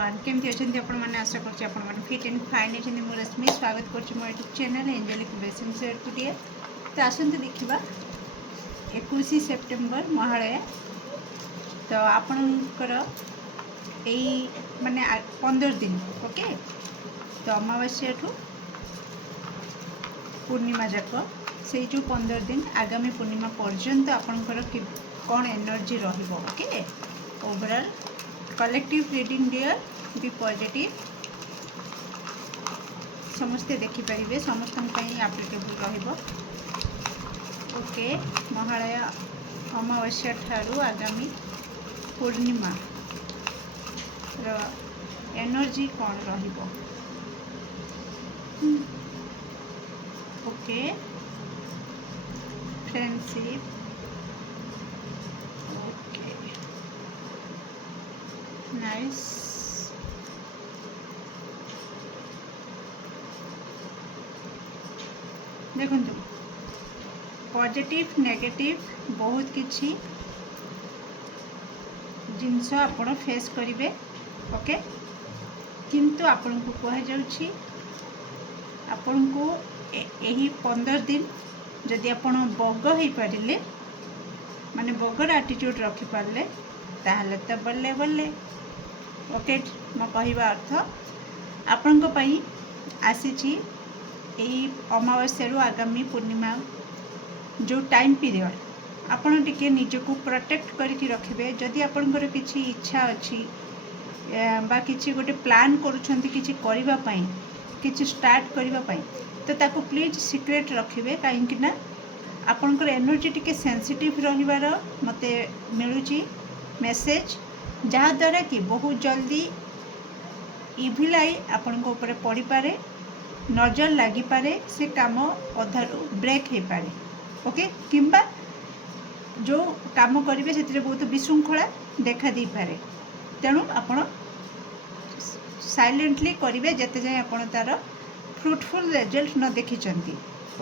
Everyone केमती अच्छे आपण मैंने आशा कर फिट एंड फाइन अच्छे मु रश्मि स्वागत कर यूट्यूब चैनल एंजेलिक बेसिंग शेयर टुडे। तो आसते देखा 21 सेप्टेम्बर महालया। तो आपणकर यही माने 15 दिन ओके। तो अमावास्या ठू पूर्णिमा जाक से जो 15 दिन आगामी पूर्णिमा पर्यंत आपणकर कौन एनर्जी रहिबो okay. Overall collective reading dear be positive समस्ते देखिपारे समस्त आप्लिकेबल रहिबो ओके। महालया अमावास्या ठारू आगामी पूर्णिमा रो एनर्जी कौन रहिबो ओके। Friendship okay nice. देखो पॉजिटिव नेगेटिव बहुत किछि जिनस आपण फेस करिवे ओके। किंतु आपण को कह जाउछि आपण को यही 15 दिन जदि आपण बग हो पारे माने बगर एटीट्यूड रखी पारे ताहले तो बल्ले बल्ले ओके। मो कहवा अर्थ आपण आसी अमावास्या आगामी पूर्णिमा जो टाइम पीरियड आपण टिके निजको प्रोटेक्ट करके रखिबे। जदि आपणकर किछि इच्छा अछि बा किछि गोटे प्लान करूछंती किछि करिबा पई किछि स्टार्ट करिबा पई तो ताको प्लीज सीक्रेट रखिबे। काहेकि ना आपणकर एनर्जी टिके सेंसिटिव रहिबार मते मिलुची मेसेज जहाँ द्वारा कि बहुत जल्दी इविल आई आपण को ऊपर पड़ी पारे नजर लगी पारे से काम अधारू ब्रेक हो पारे ओके। किंबा जो काम करेंगे से बहुत विशृंखला देखा दी पारे। तेणु आपण साइलेंटली करेंगे जिते जाए आपण तार फ्रुटफुल रिजल्ट न देखी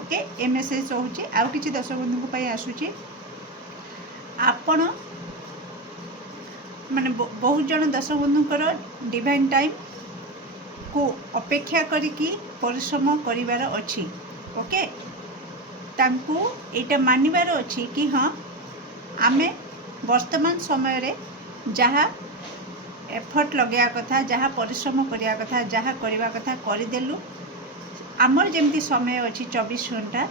ओके। ए मेसेज रोचे आउ कि दर्शक बंधु आसूची आपण माने बहुत जन दर्शक बंधुकर डिवाइन टाइम को अपेक्षा करिकी परिश्रम करिवार अछि ओके। तांकू एटा मानिबार अछि कि हाँ आमे वर्तमान समय रे जहाँ एफर्ट लगे कथा जहाँ परिश्रम करिया कथा जहाँ करवा कथा करदेलु आमर जमती समय अच्छी 24 घंटा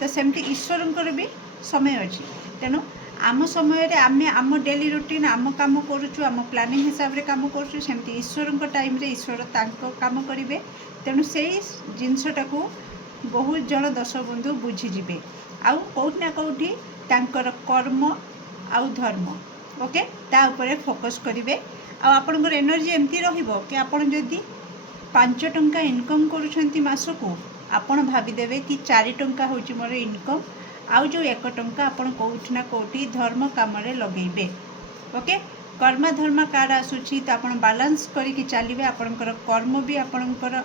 तो सेमती ईश्वरंकर भी समय अच्छी। तेणु आम समय रे आमे आम डेली रूटीन आम काम करूचु आम प्लानिंग हिसाब रे काम करूचु सेमती ईश्वरंकर टाइम रे ईश्वर तांको काम करिवे। तेणु सेई जिनसटा को बहुत जन दर्शक बंधु बुझीजिवे आउ कौटि ना कौटि तांकर कर्म आउ धर्म ओके ता उपरे फोकस करिवे। आ आपनकर एनर्जी एमती रहिबो कि आपण जदि 5 टंका इनकम करूछंती मासको आपण भाविदेवे कि 4 टंका होची मोर इनकम आउ जो 1 टंका आपण कौटि ना कौटि धर्म काम रे लगेबे ओके। कर्म धर्म कार्ड आसुची तो आपण बैलेंस करिकि चलिबे। आपणकर कर्म भी आपणकर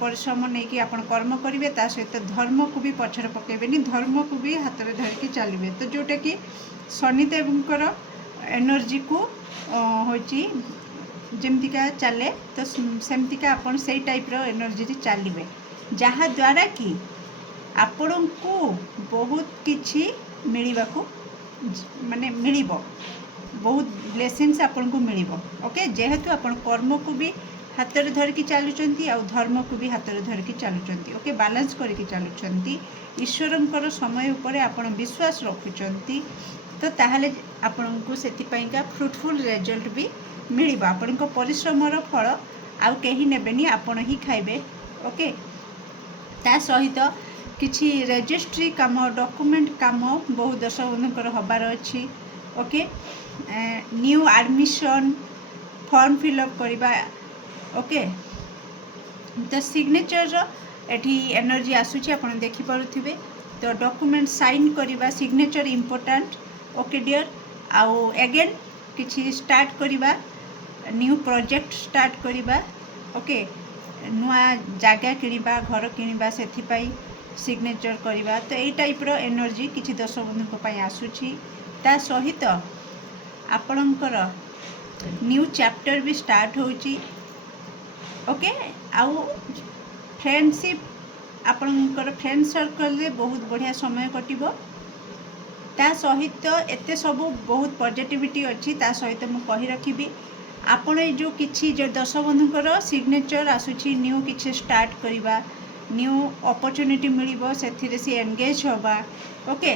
परिश्रम नहीं कि आपण कर्म करेंगे ता सहित धर्म को भी पछर पकेबेनी धर्म को भी हाथ में धरिकी चलिए। तो जोटा कि शनिदेवकर एनर्जी को होची जमतिका चले तो सेमतिका आपण से टाइप रो एनर्जी चलिए जहाँ द्वारा कि आपण को बहुत किछि मिलवा को माने मिलिबो बहुत ब्लेसिंग्स आपण को मिलिबो ओके। जेहेतु आपण कर्म को भी हाथ में धरिकी चलुचंती आ धर्म को भी हाथ में धरिकी चलुचंती ओके बैलेंस करके चलुचंती ईश्वरंकर समय उपरे आपण विश्वास रखुचंती तो ताहले आपण को सेतिपाइका फ्रुटफुल रिजल्ट भी मिलिबा। आपण को परिश्रमर फल आउ केही नेबेनी आपण ही खाइबे ओके। ता सहित किछि रजिस्ट्री काम डॉक्यूमेंट काम बहुत दर्शक बंधुकर हबार अछि okay. New admission form fill up करबा ओके। तो सिग्नेचर एठी एनर्जी आसुची आपण देखि पारुथिबे। तो डॉक्यूमेंट साइन करबा सिग्नेचर इम्पोर्टेंट ओके डियर। आउ अगेन किछि स्टार्ट करबा न्यू प्रोजेक्ट स्टार्ट करबा ओके। नुआ जागा किनिबा घर किनिबा सेथि पई सिग्नेचर करबा तो एई टाइप रो एनर्जी किछि दर्शक बंधु को पई आसुची। ता सहित आपणकर न्यू चैप्टर भी स्टार्ट होची ओके आउ फ्रेंडशिप आपणकर फ्रेंड सर्कल रे बहुत बढ़िया समय कटिबो ता सहित एते सब बहुत पॉजिटिविटी अच्छी ता सहित मु कहि रखिबी आपण ए जो किछि जो दश बंधुकर सिग्नेचर आसुछि न्यू किछि स्टार्ट करिबा न्यू अपॉर्चुनिटी मिलिबो सेथिरे सी एंगेज होबा ओके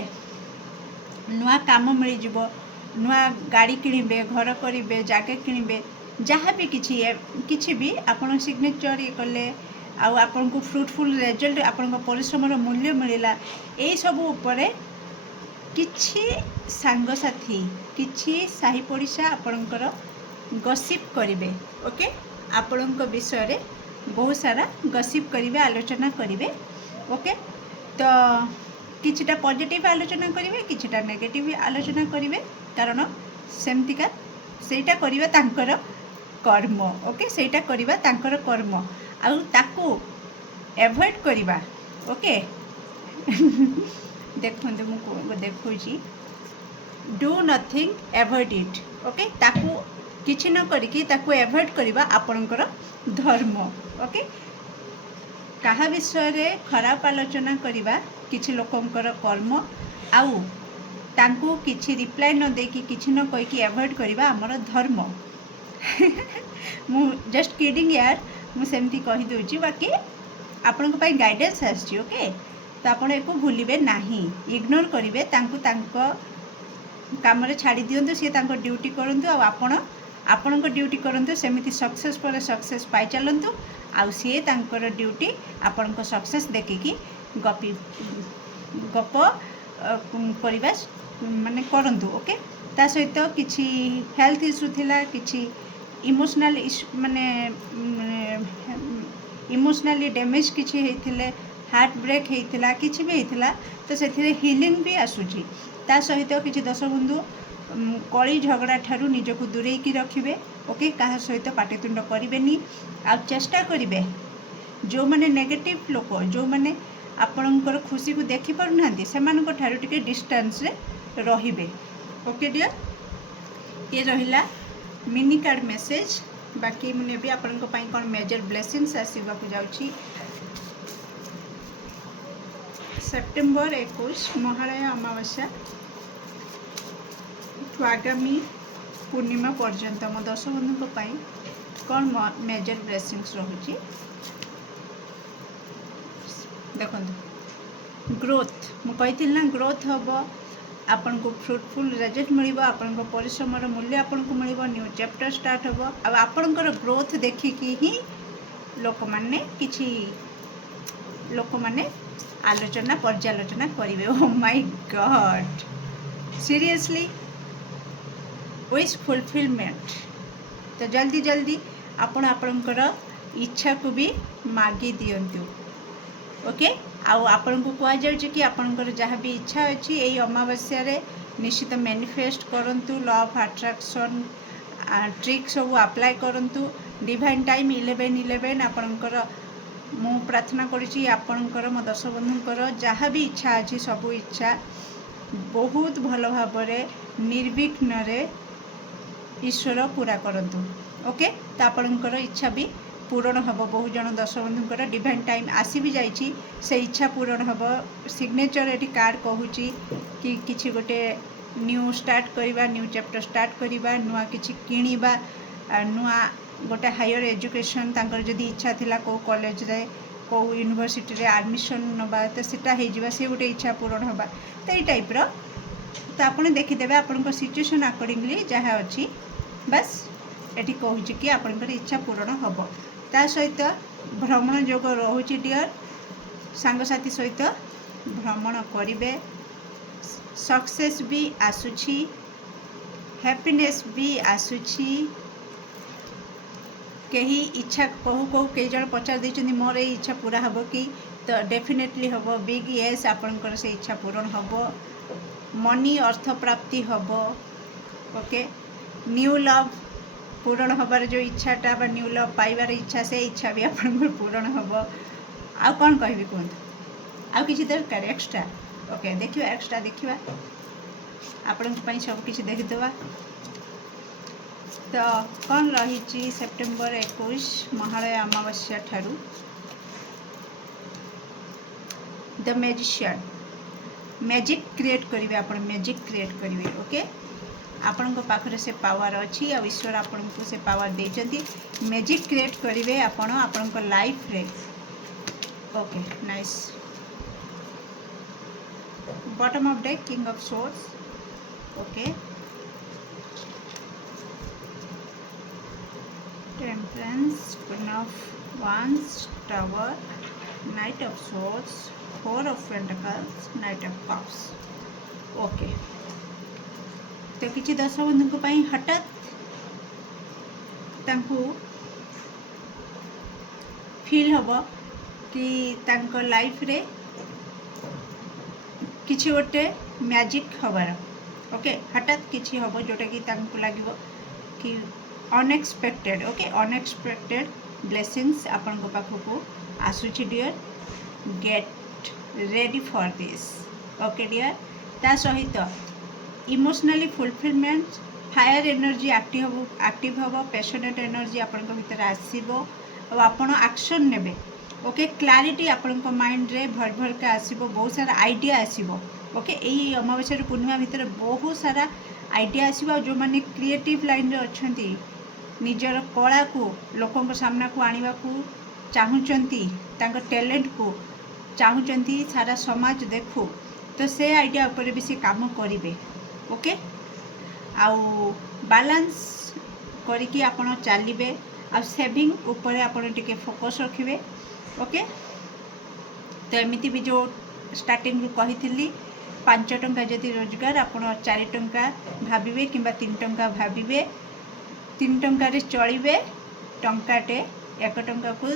नुआ काम मिल जिवो नुआ गाड़ी किणिबे घर करिबे जाके किणिबे जहाँ भी किछि भी आपण सिग्नेचर ये कले आउ आपन को फ्रूटफुल रिजल्ट आपन को परिश्रम मूल्य मिलला यही सब उपरे किछि सांगसाथी किछि साही पड़िशा आपणकर गसिप करिवे ओके आपणक विषय रे बहुत सारा गसिप करिवे आलोचना करिवे ओके तो किछिटा पॉजिटिव आलोचना करिवे किछिटा नेगेटिव आलोचना करिवे कारण सेमतिका सेटा करिवा तांकर कर्म ओके सेटा करिवा तांकर कर्म आउ ताकू एवॉइड करिवा ओके देखते मुझे देखुची do nothing avoid it okay ताकू किछि न करिकी ताकू एवॉइड करिवा आपणकर धर्म ओके कहा विषय रे खराब आलोचना करिवा किछि लोकंकर कर्म आउ तांकू किछि रिप्लाई न देकी किछि न कहिकी एवॉइड करिवा हमर धर्म मु जस्ट किडिंग यार मु सेमती कहि दोची बाकी आपनक पई गाइडेंस आछि ओके तो आपण एको भूलिबे नाही इग्नोर करिवे तांकू तांको काम रे छाडी दियंतु से तांको ड्यूटी करंतु आ आपण आपणक ड्यूटी करंतु सेमिति सक्सेस पर सक्सेस पाई चलंतु आ से तांकर ड्यूटी आपणक सक्सेस देखिकी गपी गप करबा माने करंतु ओके ता सहित किछि हेल्थ इशू थिला किछि इमोशनल इशू माने इमोशनली डैमेज किछि हेथिले हार्ट ब्रेक हेथिला किछि भी हेथिला तो सेथिरे हीलिंग भी आसुची ता सहित किछि दश बंधु कली झगड़ा ठारू निजको दूरे की रखिबे ओके कहा सहित पाटितुंड करिवेनी आ चेष्टा करिवे जो माने नेगेटिव लोक जो माने आपणकर खुशी को देखि पारु नांती सेमानक ठारू टिके डिस्टेंस रे रहिबे ओके डियर ये रहिला मिनी कार्ड मेसेज बाकी मुने भी आपणक पई कोन मेजर ब्लेसिंग्स आसीबा को जाउची सेप्टेम्बर 21 महालय अमावास्या आगामी पूर्णिमा पर्यंत मो दश बंधु कौन मेजर ब्लेसिंग्स रहुची देखो ग्रोथ मुझे ना ग्रोथ हम आपन को फ्रूटफुल रिजल्ट मिल आपण परिश्रम मूल्य आपन को मिल न्यू चैप्टर स्टार्ट हम आपणकर ग्रोथ देखिकी ही लोक माने किछि लोक माने आलोचना पर्यालोचना करेंगे oh my God seriously wish fulfilment तो जल्दी जल्दी आपण आपणकर इच्छा को भी मागी दियंतु ओके आउ आपण को कह जाउची कि आपणकर जहाँ भी इच्छा अच्छी यही अमावास्या रे निश्चित मैनिफेस्ट करंतु लॉ ऑफ अट्रैक्शन ट्रिक सब अप्लाई करंतु डिवाइन टाइम 11:11 आपणकर मु प्रार्थना करुची आपणकर मो दश बंधुकर जहाँ भी इच्छा अच्छी सब इच्छा बहुत भल भाव निर्विघ्न रे ईश्वर पूरा करंतु ओके तो आपणकर इच्छा भी पूरण हम बहुत जन दश बंधुकर डिवाइन टाइम आसी भी जाइए से इच्छा पूरण हम सिग्नेचर ये कार्ड कहूँ कि किसी गोटे न्यू स्टार्ट करवा न्यू चैप्टर स्टार्ट करवा नुआ किसी किणवा नुआ गोटे हायर एजुकेशन तांकर जदि इच्छा थिला को कॉलेज रे को यूनिवर्सिटी रे एडमिशन नबा तो सेटा हे जिबा से गोटे इच्छा पूरण होबा तो ये टाइप रो तो आपने देखिदेवे आपन सिचुएशन अकॉर्डिंगली जहाँ अच्छी बस ये कहूँ कि आपंकर इच्छा पूरण हम ता सहित भ्रमण योग रोचे डियर सांगसाथी सहित भ्रमण करिवे सक्सेस भी आसुची हैप्पीनेस भी आसुची कहीं इच्छा कहू कहू कई जन पचार देछन मोर ये इच्छा पूरा हम कि तो डेफिनेटली हम बिग येस आपनकर से इच्छा पूरण हम मनी अर्थ प्राप्ति हम ओके न्यू लव पूरण हबार जो इच्छाटा बा न्यू लव पाइबार इच्छा से इच्छा भी आपनकर पूरण हम आ कौन कहबी कहतु आ किसी दरकार एक्स्ट्रा ओके देखिए एक्स्ट्रा देखिए आपण सब किसी देखीदवा तो कौन रही सेप्टेम्बर 21 महालय अमावास्या ठारू द मैजिशियन मैजिक क्रिएट करेंगे आप मैजिक क्रिएट करेंगे ओके आपण पाखे से पावर अच्छी आ ईश्वर आपण को से पावर देती मैजिक क्रिएट करेंगे आपण लाइफ रे okay nice bottom of deck king of source okay temperance queen of wands tower night of source four of pentacles night of cups okay तो किसी दर्शक बंधु को हठात फील हम कि तांको लाइफ रे किसी गोटे मैजिक हबार ओके हठात किसी हम जोटा कि तांको लागिवो कि अनएक्सपेक्टेड ओके अनएक्सपेक्टेड ब्लेसिंग्स आपण को पाखको आसुची dear get ready for this okay dear ता सहित emotionally fulfilment fire energy active हम पैशनेट एनर्जी आपण भीतर आसीबो और आपण एक्शन नेबे ओके क्लैरिटी आपण माइंड रे भर भर के आसीबो बहुत सारा आइडिया आसीबो ओके यही अमावास्या पूर्णिमा भितर बहुत सारा आइडिया आसीबो जो माने क्रिएटिव लाइन रे अछंती निजर कला को लोकों सामना को आनिबा को चाहुचंती तांको टैलेंट को चाहुचंती सारा समाज देखो तो से आइडिया ऊपर भी से काम करेंगे ओके आउ बैलेंस करिकी आपण चलिबे आ सेविंग ऊपर आपण टिके फोकस रखिबे ओके तो एमिति भी जो स्टार्टिंग रू कही 5 टंका जदि रोजगार आपण 4 टंका भाबिबे किंबा 3 टंका भाबिबे 3 टंका रे चलिबे टंकाटे 1 टंका को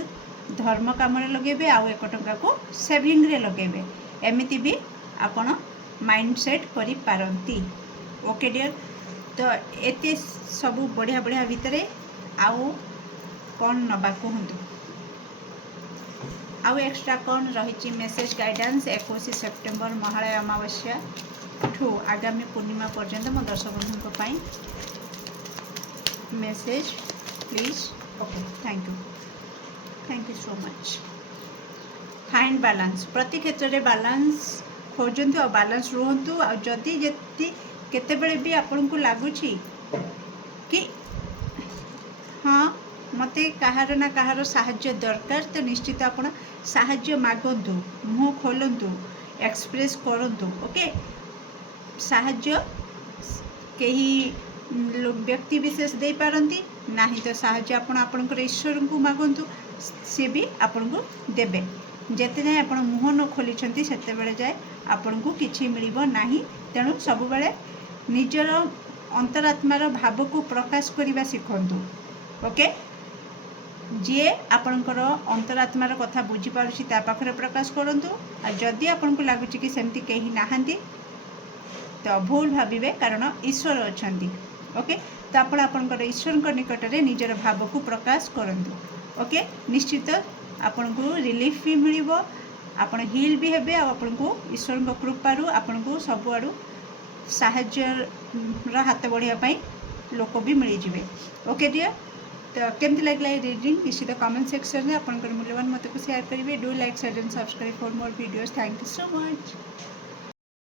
धर्म काम लगे आउ 1 टंका को सेविंग रे लगे एमिति भी आपण माइंड सेट करि पारंती ओके डियर तो एते सब बढ़िया बढ़िया भितर आउ कौन नबा कहतु आउ एक्स्ट्रा कौन रही मेसेज गाइडेंस 21 सेप्टेम्बर महालय अमावास्या ठू आगामी पूर्णिमा पर्यंत मो दर्शक बंधुों message please okay thank you so much find balance प्रति क्षेत्र में बैलेंस खोजतु और बैलेंस रुहतु आदि जी केतेबेले भी आपन को लगुच कि हाँ मते कहार ना कहार साहाय्य दरकार तो निश्चित आपण साहाय्य मागंतु मुँह खोलतु एक्सप्रेस करंतु ओके साहाय्य कहीं व्यक्ति विशेष दे पारंती नाही तो साहाय्य आपणकर ईश्वर को मागंतु सी भी आपन को देबे जेते जाए आपण मुँह न खोली सेते बेले जाए आपन को किछि मिलिबो नाही तेणु सब बेले निजर अंतरात्मार भाव को प्रकाश करने शिखंतु ओके जी आपणकर अंतरात्मार कथा बुझी पारुछि ता पाखरे प्रकाश करंतु आ जदि आपन को लागुच कि सेमती कहीं नाहंती तो भूल भाविबे कारण ईश्वर अछंती ओके तो आपण आपणकर ईश्वर निकट में निजर भाव को प्रकाश करंतु ओके निश्चित आपन को रिलीफ भी मिलिबो आपण हिल भी हेबे आ आपन को ईश्वर कृपारू आपन को सब आड़ू साहाय्य हाथ बढ़िया लोक भी मिल जाए ओके डियर तो केमती लगला रीडिंग निश्चित कमेंट सेक्शन में आपन मूल्यवान मत को शेयर करेंगे do like share and subscribe for more videos thank you so much.